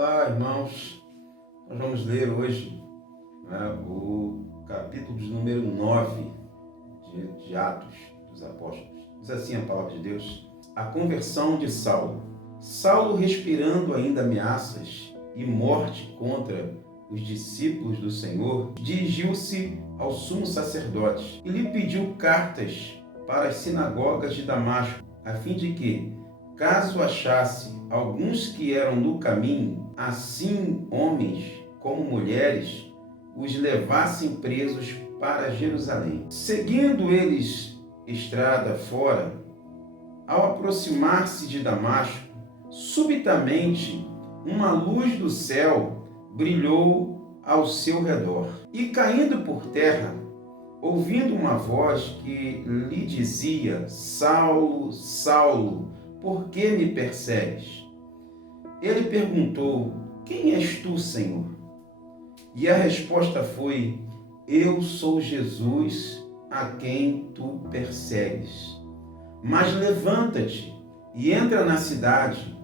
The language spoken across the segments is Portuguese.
Olá, irmãos. Nós vamos ler hoje o capítulo de número 9 de Atos dos Apóstolos. Diz assim a palavra de Deus: a conversão de Saulo. Saulo, respirando ainda ameaças e morte contra os discípulos do Senhor, dirigiu-se ao sumo sacerdote e lhe pediu cartas para as sinagogas de Damasco, a fim de que, caso achasse alguns que eram no caminho, assim homens como mulheres, os levassem presos para Jerusalém. Seguindo eles estrada fora, ao aproximar-se de Damasco, subitamente uma luz do céu brilhou ao seu redor. E caindo por terra, ouvindo uma voz que lhe dizia: Saulo, Saulo, por que me persegues? Ele perguntou: quem és tu, Senhor? E a resposta foi: eu sou Jesus, a quem tu persegues. Mas levanta-te e entra na cidade,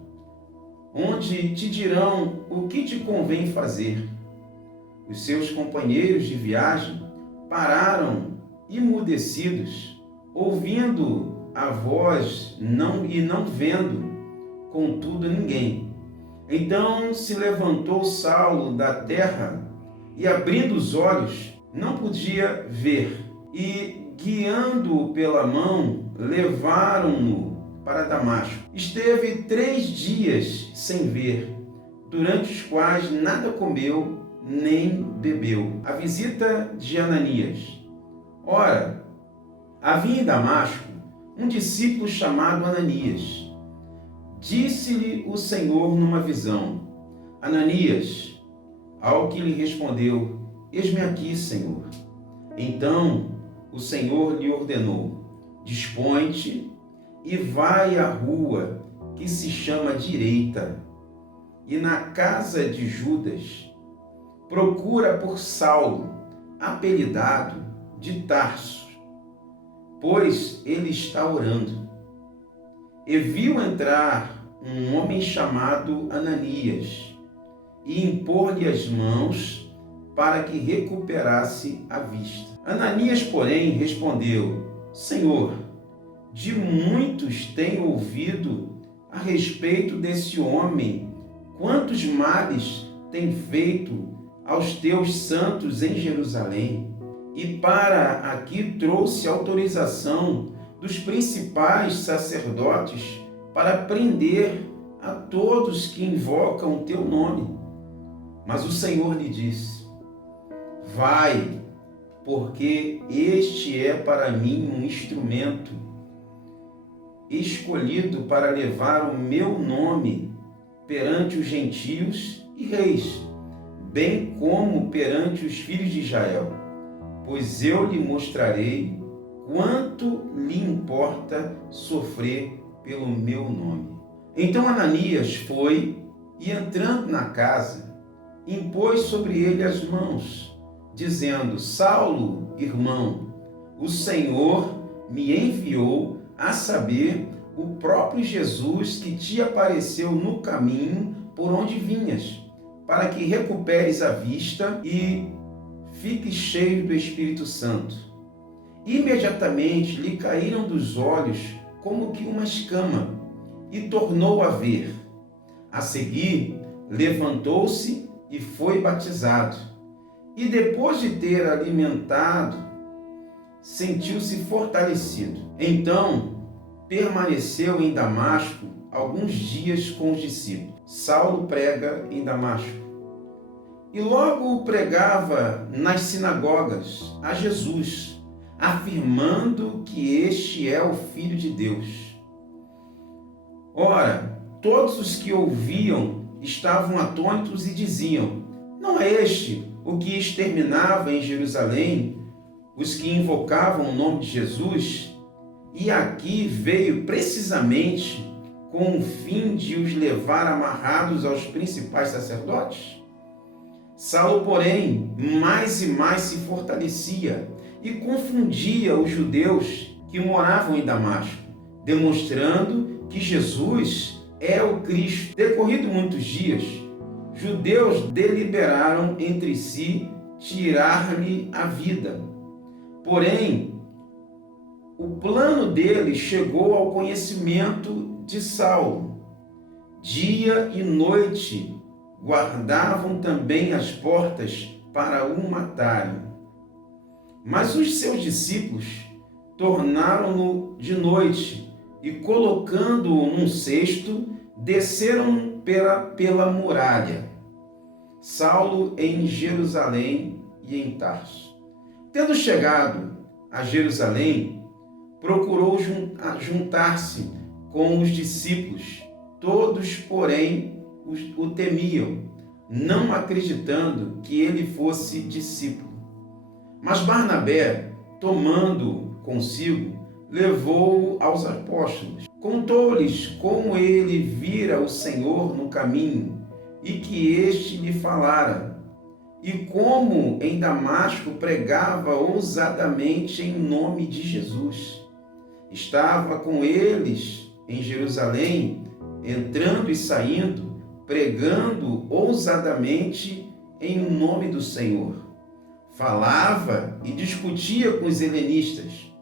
onde te dirão o que te convém fazer. Os seus companheiros de viagem pararam emudecidos, ouvindo a voz e não vendo, contudo, ninguém. Então se levantou Saulo da terra e, abrindo os olhos, não podia ver. E, guiando-o pela mão, levaram-no para Damasco. Esteve 3 dias sem ver, durante os quais nada comeu nem bebeu. A visita de Ananias. Ora, havia em Damasco um discípulo chamado Ananias. Disse-lhe o Senhor numa visão: Ananias. Ao que lhe respondeu: eis-me aqui, Senhor. Então o Senhor lhe ordenou: dispõe-te e vai à rua que se chama Direita, e na casa de Judas procura por Saulo, apelidado de Tarso, pois ele está orando. E viu entrar um homem chamado Ananias e impor-lhe as mãos para que recuperasse a vista. Ananias, porém, respondeu: Senhor, de muitos tenho ouvido a respeito desse homem, quantos males tem feito aos teus santos em Jerusalém, e para aqui trouxe autorização dos principais sacerdotes para prender a todos que invocam o teu nome. Mas o Senhor lhe disse: vai, porque este é para mim um instrumento escolhido para levar o meu nome perante os gentios e reis, bem como perante os filhos de Israel, pois eu lhe mostrarei quanto lhe importa sofrer pelo meu nome. Então Ananias foi e, entrando na casa, impôs sobre ele as mãos, dizendo: Saulo, irmão, o Senhor me enviou, a saber, o próprio Jesus que te apareceu no caminho por onde vinhas, para que recuperes a vista e fiques cheio do Espírito Santo. Imediatamente lhe caíram dos olhos como que uma escama, e tornou a ver. A seguir, levantou-se e foi batizado. E depois de ter alimentado, sentiu-se fortalecido. Então, permaneceu em Damasco alguns dias com os discípulos. Saulo prega em Damasco. E logo pregava nas sinagogas a Jesus, afirmando que este é o Filho de Deus. Ora, todos os que ouviam estavam atônitos e diziam: não é este o que exterminava em Jerusalém os que invocavam o nome de Jesus? E aqui veio precisamente com o fim de os levar amarrados aos principais sacerdotes? Saulo, porém, mais e mais se fortalecia e confundia os judeus que moravam em Damasco, demonstrando que Jesus é o Cristo. Decorrido muitos dias, judeus deliberaram entre si tirar-lhe a vida. Porém, o plano deles chegou ao conhecimento de Saulo. Dia e noite guardavam também as portas para o matarem. Mas os seus discípulos tornaram-no de noite e, colocando-o num cesto, desceram pela muralha. Saulo em Jerusalém e em Tarso. Tendo chegado a Jerusalém, procurou juntar-se com os discípulos. Todos, porém, o temiam, não acreditando que ele fosse discípulo. Mas Barnabé, tomando-o consigo, levou-o aos apóstolos. Contou-lhes como ele vira o Senhor no caminho e que este lhe falara, e como em Damasco pregava ousadamente em nome de Jesus. Estava com eles em Jerusalém, entrando e saindo, pregando ousadamente em nome do Senhor. Falava e discutia com os helenistas,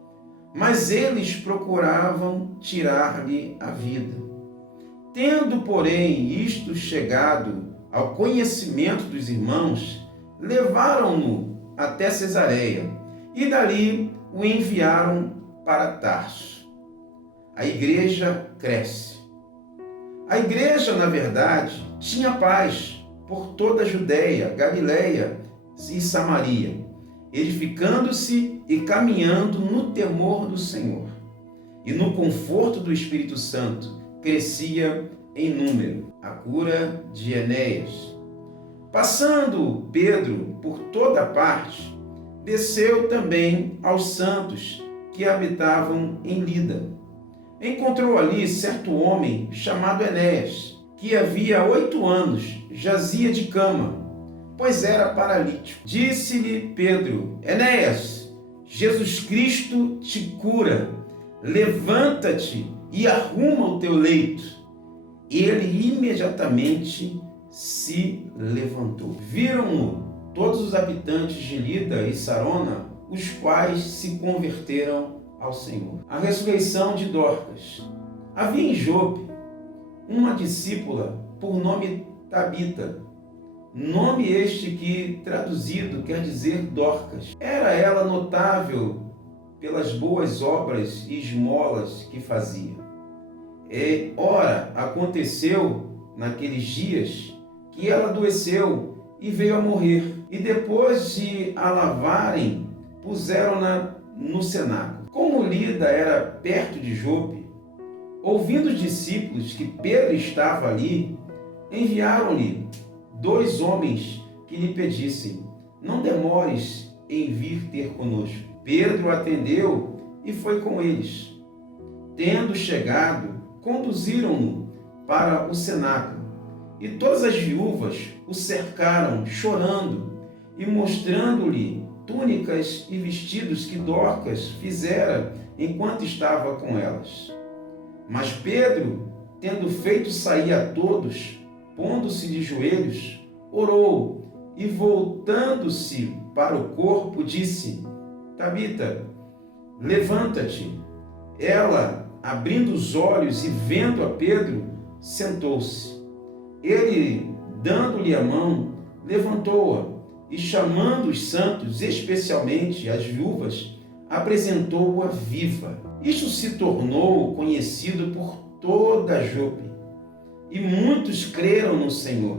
mas eles procuravam tirar-lhe a vida. Tendo, porém, isto chegado ao conhecimento dos irmãos, levaram-no até Cesareia e dali o enviaram para Tarso. A igreja cresce. A igreja, na verdade, tinha paz por toda a Judéia, Galileia e Samaria, edificando-se e caminhando no temor do Senhor. E no conforto do Espírito Santo crescia em número. A cura de Enéas. Passando Pedro por toda parte, desceu também aos santos que habitavam em Lida. Encontrou ali certo homem chamado Enéas, que havia 8 anos jazia de cama, pois era paralítico. Disse-lhe Pedro: Enéas, Jesus Cristo te cura. Levanta-te e arruma o teu leito. Ele imediatamente se levantou. Viram-no todos os habitantes de Lida e Sarona, os quais se converteram ao Senhor. A ressurreição de Dorcas. Havia em Jope uma discípula por nome Tabita, nome este que, traduzido, quer dizer Dorcas. Era ela notável pelas boas obras e esmolas que fazia. Ora, aconteceu naqueles dias que ela adoeceu e veio a morrer. E depois de a lavarem, puseram-na no cenáculo. Como Lida era perto de Jope, ouvindo os discípulos que Pedro estava ali, enviaram-lhe 2 homens que lhe pedissem: não demores em vir ter conosco. Pedro atendeu e foi com eles. Tendo chegado, conduziram-no para o cenáculo. E todas as viúvas o cercaram, chorando, e mostrando-lhe túnicas e vestidos que Dorcas fizera enquanto estava com elas. Mas Pedro, tendo feito sair a todos, pondo-se de joelhos, orou e, voltando-se para o corpo, disse: Tabita, levanta-te. Ela, abrindo os olhos e vendo a Pedro, sentou-se. Ele, dando-lhe a mão, levantou-a e, chamando os santos, especialmente as viúvas, apresentou-a viva. Isto se tornou conhecido por toda Jope, e muitos creram no Senhor.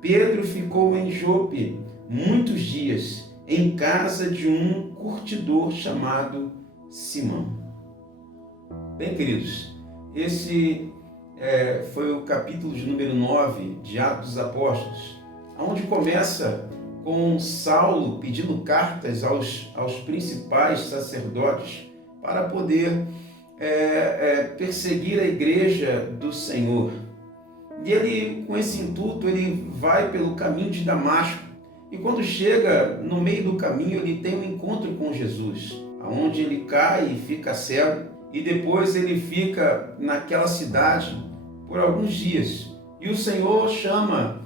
Pedro ficou em Jope muitos dias, em casa de um curtidor chamado Simão. Bem, queridos, esse foi o capítulo de número 9 de Atos dos Apóstolos, onde começa com Saulo pedindo cartas aos principais sacerdotes para poder perseguir a igreja do Senhor. E ele, com esse intuito, ele vai pelo caminho de Damasco. E quando chega no meio do caminho, ele tem um encontro com Jesus, onde ele cai e fica cego. E depois ele fica naquela cidade por alguns dias. E o Senhor chama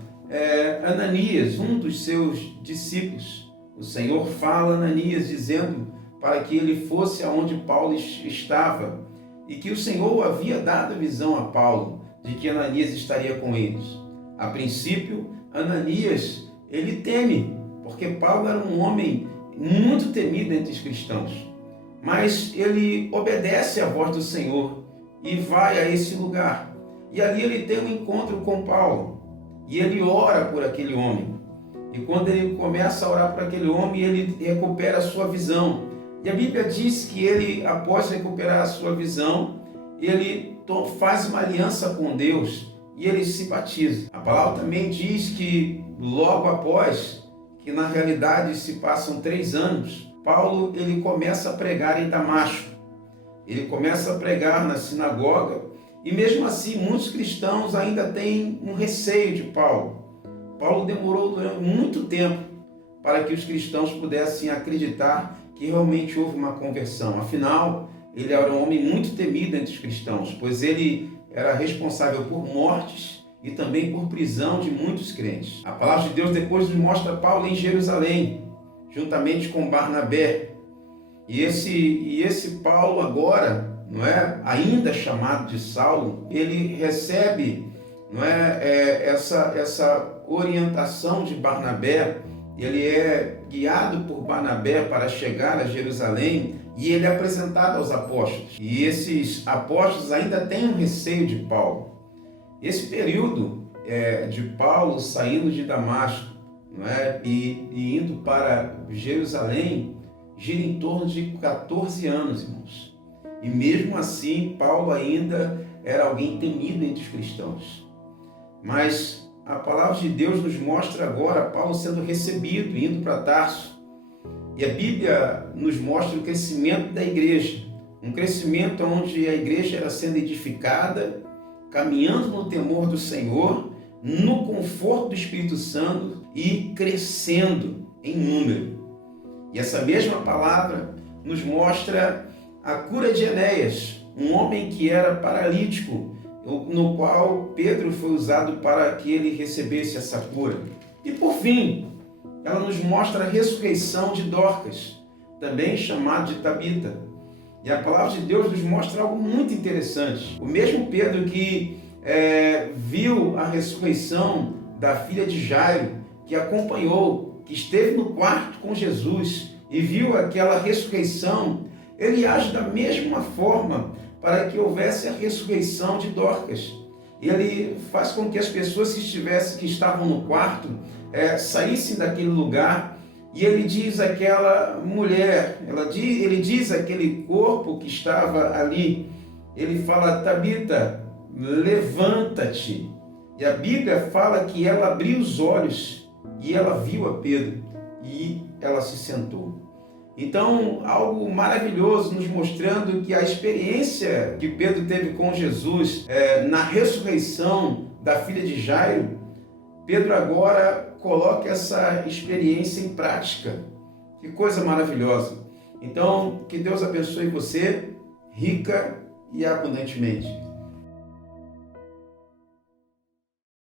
Ananias, um dos seus discípulos. O Senhor fala a Ananias dizendo para que ele fosse aonde Paulo estava e que o Senhor havia dado a visão a Paulo de que Ananias estaria com eles. A princípio, Ananias, ele teme, porque Paulo era um homem muito temido entre os cristãos. Mas ele obedece à voz do Senhor e vai a esse lugar. E ali ele tem um encontro com Paulo. E ele ora por aquele homem. E quando ele começa a orar por aquele homem, ele recupera a sua visão. E a Bíblia diz que ele, após recuperar a sua visão, ele faz uma aliança com Deus e ele se batiza. A palavra também diz que logo após, que na realidade se passam 3 anos, Paulo ele começa a pregar em Damasco. Ele começa a pregar na sinagoga e mesmo assim muitos cristãos ainda têm um receio de Paulo. Paulo demorou durante muito tempo para que os cristãos pudessem acreditar que realmente houve uma conversão. Afinal, ele era um homem muito temido entre os cristãos, pois ele era responsável por mortes e também por prisão de muitos crentes. A palavra de Deus depois nos mostra Paulo em Jerusalém, juntamente com Barnabé. E esse Paulo agora, não é, ainda chamado de Saulo, ele recebe, não é, essa orientação de Barnabé. Ele é guiado por Barnabé para chegar a Jerusalém e ele é apresentado aos apóstolos. E esses apóstolos ainda têm um receio de Paulo. Esse período de Paulo saindo de Damasco, não é, e indo para Jerusalém gira em torno de 14 anos, irmãos. E mesmo assim, Paulo ainda era alguém temido entre os cristãos. Mas a palavra de Deus nos mostra agora Paulo sendo recebido, indo para Tarso. E a Bíblia nos mostra o crescimento da igreja. Um crescimento onde a igreja era sendo edificada, caminhando no temor do Senhor, no conforto do Espírito Santo e crescendo em número. E essa mesma palavra nos mostra a cura de Enéas, um homem que era paralítico, no qual Pedro foi usado para que ele recebesse essa cura. E por fim, ela nos mostra a ressurreição de Dorcas, também chamado de Tabita. E a palavra de Deus nos mostra algo muito interessante. O mesmo Pedro que viu a ressurreição da filha de Jairo, que acompanhou, que esteve no quarto com Jesus e viu aquela ressurreição, ele age da mesma forma para que houvesse a ressurreição de Dorcas. Ele faz com que as pessoas que estavam no quarto saíssem daquele lugar, e ele diz àquela mulher, ele diz àquele corpo que estava ali, ele fala: Tabita, levanta-te. E a Bíblia fala que ela abriu os olhos e ela viu a Pedro e ela se sentou. Então, algo maravilhoso nos mostrando que a experiência que Pedro teve com Jesus na ressurreição da filha de Jairo, Pedro agora coloca essa experiência em prática. Que coisa maravilhosa. Então, que Deus abençoe você rica e abundantemente.